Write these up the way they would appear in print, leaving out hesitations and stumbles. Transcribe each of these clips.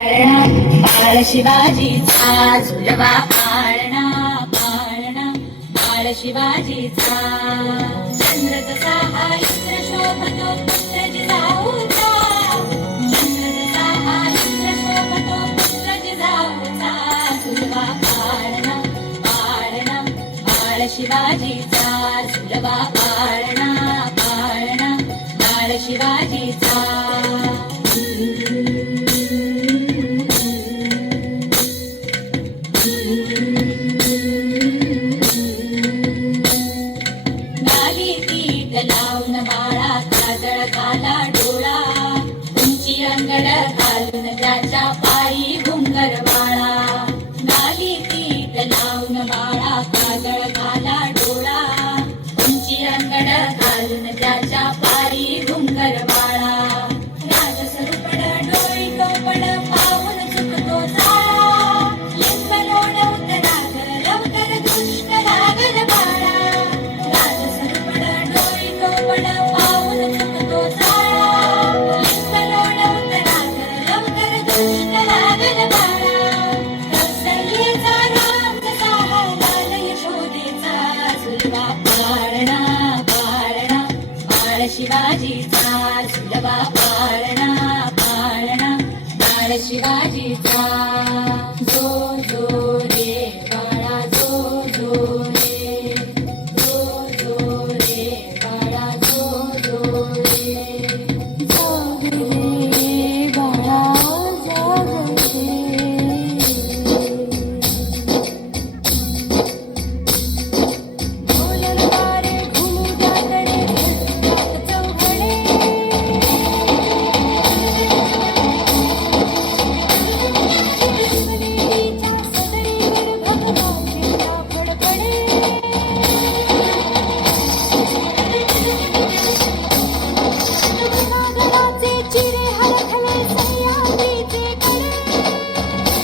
बाळ शिवाजीचा झुलवा पाळणा पाळणा बाळ शिवाजीचा चंद्र जसा हा इंद्र शोभतो पुत्र जिजाऊचा चंद्र जसा हा इंद्र शोभतो पुत्र जिजाऊचा झुलवा पाळणा पाळणा बाळ शिवाजीचा झुलवा पाळणा पाळणा बाळ शिवाजीचा लावून बाळा काजळ काला डोळा उंची अंगड घालून त्याच्या पायी घुंगर बाळा नाली पीठ लावून बाळा काजळ काला डोळा उंची अंगड घालून त्याच्या पायी घुंगर बाळा राजसरूपड डोळी टोपड पाहून चुकतो चाळा लिंब लोणवत रागर लवकर दुष्ट लागल बाळा राजसरूपड डोळी पाहून चुकतो चाळा लिंब लोणवत रागर लवकर दुष्ट लागल बाळा कौसल्येचा राम कसा लाल यशोदेचा झुलवा पाळणा पाळणा बाळ शिवाजीचा झुलवा पाळणा पाळणा बाळ शिवाजीचा जो जो रे बाळा जो जो रे जो जो रे बाळा जो जो रे जाग रे बाळा जाग रे बोलल वारे घुमू द्याकडे झटकात चौघडे शिवनेरीच्या सदरीवर भगवान फडफडे नागराचे चिरे हलखले सह्याद्रीचे कडे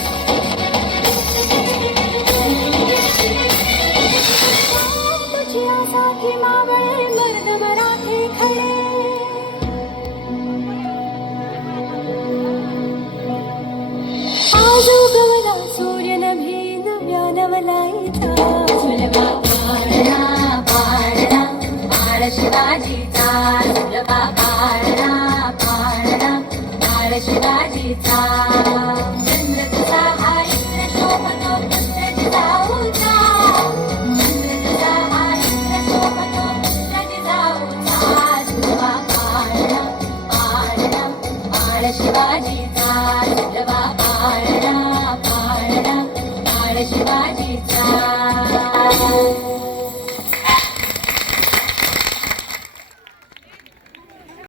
तुझ्यासाठी मावळे मर्द मराठे खडे आज उगवला सूर्य नभी नव्या नवलाईचा झुलवा पाळणा पाळणा बाळ शिवाजीचा झुलवा पाळणा पाळणा बाळ शिवाजीचा चंद्र जसा हा इंद्र शोभतो पुत्र जिजाऊचा चंद्र जसा हा इंद्र शोभतो पुत्र जिजाऊचा झुलवा पाळणा पाळणा बाळ शिवाजीचा झुलवा पाळणा पाळणा बाळ शिवाजीचा